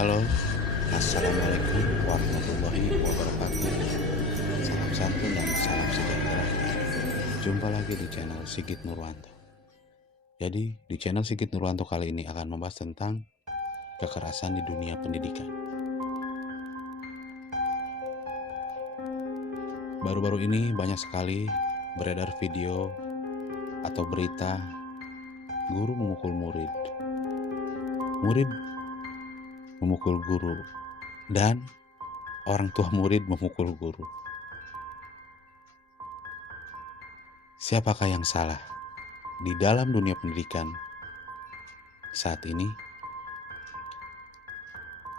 Halo, Assalamualaikum warahmatullahi wabarakatuh. Salam santun dan salam sejahtera. Jumpa lagi di channel Sigit Nurwanto. Jadi, di channel Sigit Nurwanto kali ini akan membahas tentang kekerasan di dunia pendidikan. Baru-baru ini banyak sekali beredar video atau berita guru memukul murid, murid memukul guru, dan orang tua murid memukul guru. Siapakah yang salah di dalam dunia pendidikan saat ini?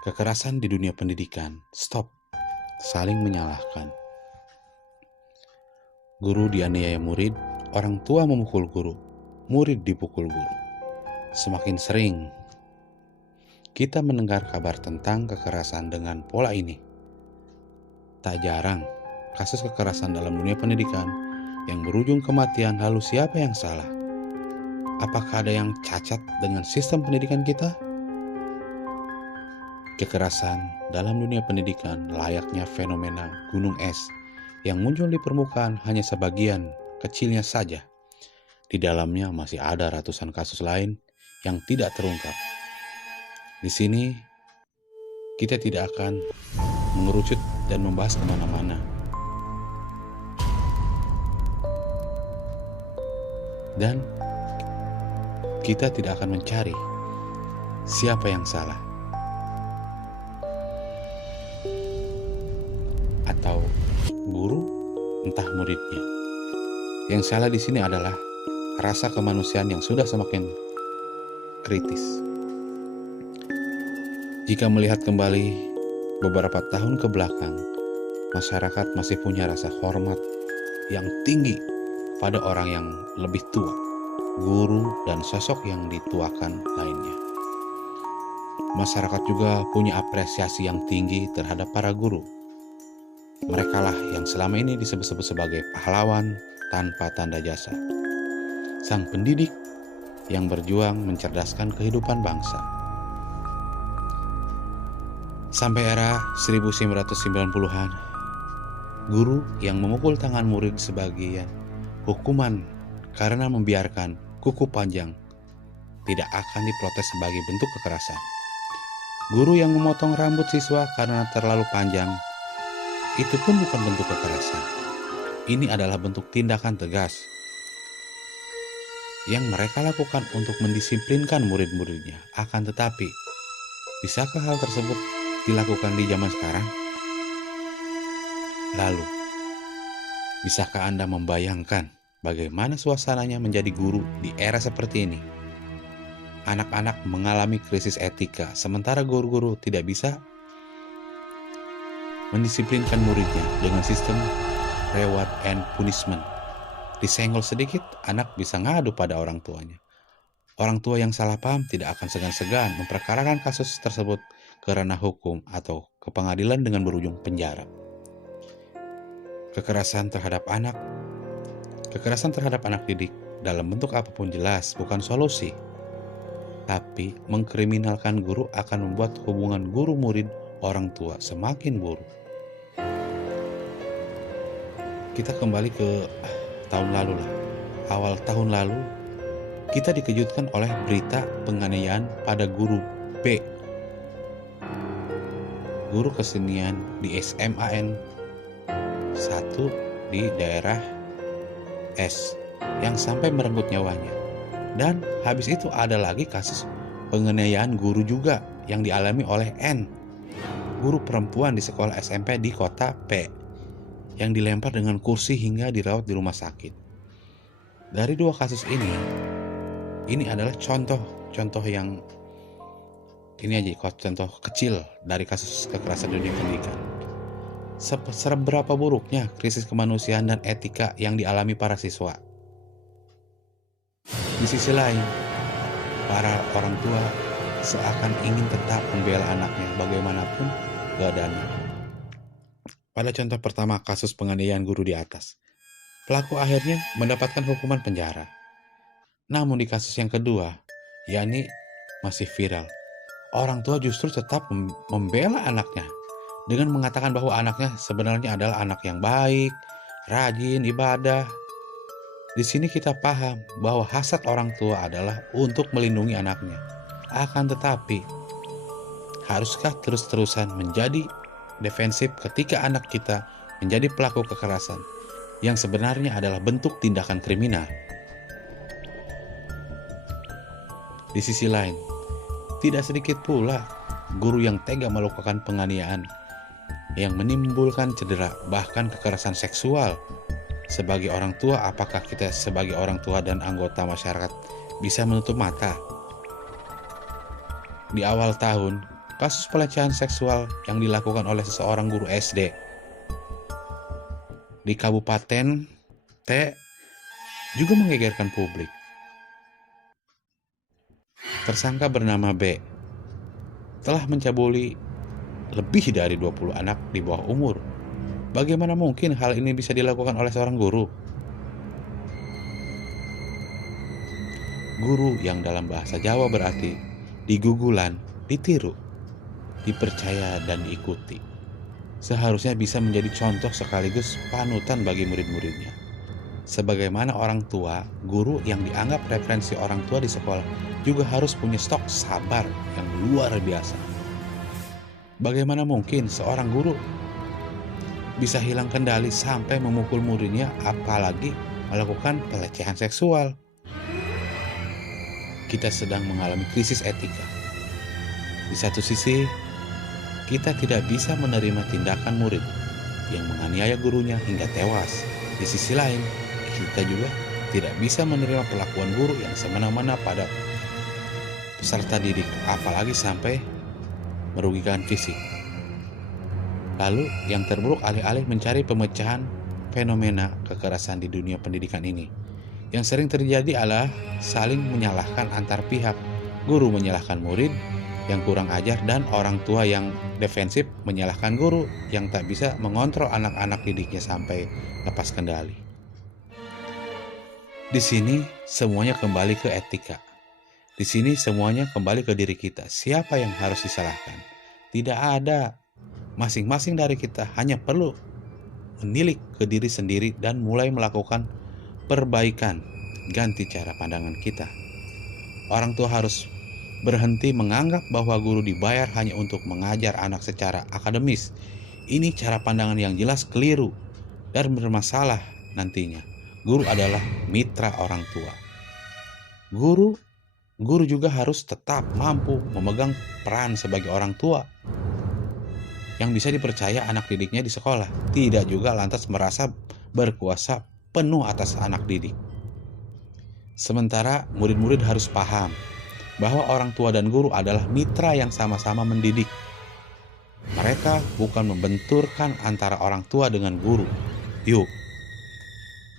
Kekerasan di dunia pendidikan, stop, saling menyalahkan. Guru dianiaya murid, orang tua memukul guru, murid dipukul guru. Semakin sering kita mendengar kabar tentang kekerasan dengan pola ini. Tak jarang kasus kekerasan dalam dunia pendidikan yang berujung kematian, lalu siapa yang salah? Apakah ada yang cacat dengan sistem pendidikan kita? Kekerasan dalam dunia pendidikan layaknya fenomena gunung es yang muncul di permukaan hanya sebagian kecilnya saja. Di dalamnya masih ada ratusan kasus lain yang tidak terungkap. Di sini, kita tidak akan mengerucut dan membahas kemana-mana. Dan kita tidak akan mencari siapa yang salah. Atau guru, entah muridnya. Yang salah di sini adalah rasa kemanusiaan yang sudah semakin kritis. Jika melihat kembali beberapa tahun ke belakang, masyarakat masih punya rasa hormat yang tinggi pada orang yang lebih tua, guru dan sosok yang dituakan lainnya. Masyarakat juga punya apresiasi yang tinggi terhadap para guru. Merekalah yang selama ini disebut-sebut sebagai pahlawan tanpa tanda jasa. Sang pendidik yang berjuang mencerdaskan kehidupan bangsa. Sampai era 1990-an, guru yang memukul tangan murid sebagai hukuman karena membiarkan kuku panjang tidak akan diprotes sebagai bentuk kekerasan. Guru yang memotong rambut siswa karena terlalu panjang, itu pun bukan bentuk kekerasan. Ini adalah bentuk tindakan tegas yang mereka lakukan untuk mendisiplinkan murid-muridnya. Akan tetapi, bisakah hal tersebut dilakukan di zaman sekarang? Lalu, bisakah Anda membayangkan bagaimana suasananya menjadi guru di era seperti ini? Anak-anak mengalami krisis etika, sementara guru-guru tidak bisa mendisiplinkan muridnya dengan sistem reward and punishment. Disenggol sedikit, anak bisa ngadu pada orang tuanya. Orang tua yang salah paham tidak akan segan-segan memperkarakan kasus tersebut ke ranah hukum atau ke pengadilan dengan berujung penjara. Kekerasan terhadap anak didik dalam bentuk apapun jelas bukan solusi. Tapi mengkriminalkan guru akan membuat hubungan guru murid orang tua semakin buruk. Kita kembali ke tahun lalu lah. Awal tahun lalu kita dikejutkan oleh berita penganiayaan pada guru B, guru kesenian di SMAN 1 di daerah S yang sampai merenggut nyawanya. Dan habis itu ada lagi kasus penganiayaan guru juga yang dialami oleh N, guru perempuan di sekolah SMP di kota P, yang dilempar dengan kursi hingga dirawat di rumah sakit. Dari dua kasus ini adalah contoh yang ini aja, contoh kecil dari kasus kekerasan dunia pendidikan. Seberapa buruknya krisis kemanusiaan dan etika yang dialami para siswa. Di sisi lain, para orang tua seakan ingin tetap membela anaknya bagaimanapun keadaannya. Pada contoh pertama kasus penganiayaan guru di atas, pelaku akhirnya mendapatkan hukuman penjara. Namun di kasus yang kedua, yakni masih viral, orang tua justru tetap membela anaknya dengan mengatakan bahwa anaknya sebenarnya adalah anak yang baik, rajin ibadah. Di sini kita paham bahwa hasrat orang tua adalah untuk melindungi anaknya. Akan tetapi, haruskah terus-terusan menjadi defensif ketika anak kita menjadi pelaku kekerasan yang sebenarnya adalah bentuk tindakan kriminal? Di sisi lain, tidak sedikit pula guru yang tega melakukan penganiayaan yang menimbulkan cedera, bahkan kekerasan seksual. Sebagai orang tua, apakah kita sebagai orang tua dan anggota masyarakat bisa menutup mata? Di awal tahun, kasus pelecehan seksual yang dilakukan oleh seseorang guru SD di Kabupaten T juga menggegerkan publik. Tersangka bernama B telah mencabuli lebih dari 20 anak di bawah umur. Bagaimana mungkin hal ini bisa dilakukan oleh seorang guru? Guru yang dalam bahasa Jawa berarti digugulan, ditiru, dipercaya dan diikuti. Seharusnya bisa menjadi contoh sekaligus panutan bagi murid-muridnya. Sebagaimana orang tua, guru yang dianggap referensi orang tua di sekolah juga harus punya stok sabar yang luar biasa. Bagaimana mungkin seorang guru bisa hilang kendali sampai memukul muridnya, apalagi melakukan pelecehan seksual? Kita sedang mengalami krisis etika. Di satu sisi, kita tidak bisa menerima tindakan murid yang menganiaya gurunya hingga tewas. Di sisi lain, kita juga tidak bisa menerima perlakuan guru yang semena-mena pada peserta didik, apalagi sampai merugikan fisik. Lalu yang terburuk, alih-alih mencari pemecahan fenomena kekerasan di dunia pendidikan ini, yang sering terjadi adalah saling menyalahkan antar pihak. Guru menyalahkan murid yang kurang ajar dan orang tua yang defensif menyalahkan guru yang tak bisa mengontrol anak-anak didiknya sampai lepas kendali. Di sini semuanya kembali ke etika. Di sini semuanya kembali ke diri kita. Siapa yang harus disalahkan? Tidak ada. Masing-masing dari kita hanya perlu menilik ke diri sendiri dan mulai melakukan perbaikan, ganti cara pandangan kita. Orang tua harus berhenti menganggap bahwa guru dibayar hanya untuk mengajar anak secara akademis. Ini cara pandangan yang jelas keliru dan bermasalah nantinya. Guru adalah mitra orang tua. Guru juga harus tetap mampu memegang peran sebagai orang tua yang bisa dipercaya anak didiknya di sekolah, tidak juga lantas merasa berkuasa penuh atas anak didik. Sementara murid-murid harus paham bahwa orang tua dan guru adalah mitra yang sama-sama mendidik. Mereka bukan membenturkan antara orang tua dengan guru. Yuk,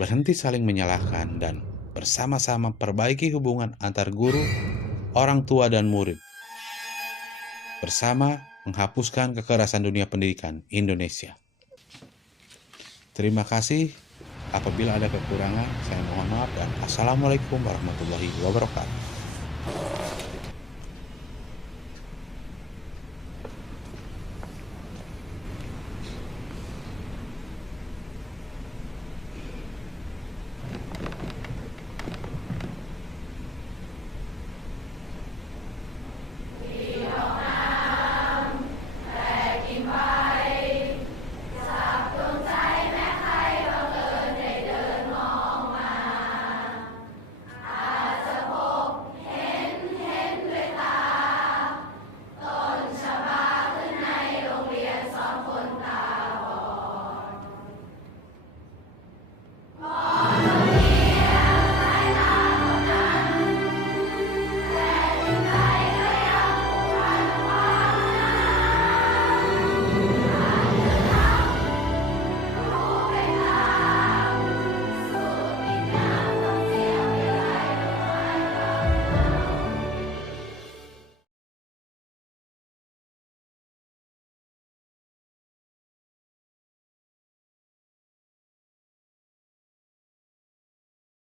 berhenti saling menyalahkan dan bersama-sama perbaiki hubungan antar guru, orang tua, dan murid. Bersama menghapuskan kekerasan dunia pendidikan Indonesia. Terima kasih. Apabila ada kekurangan, saya mohon maaf dan assalamualaikum warahmatullahi wabarakatuh.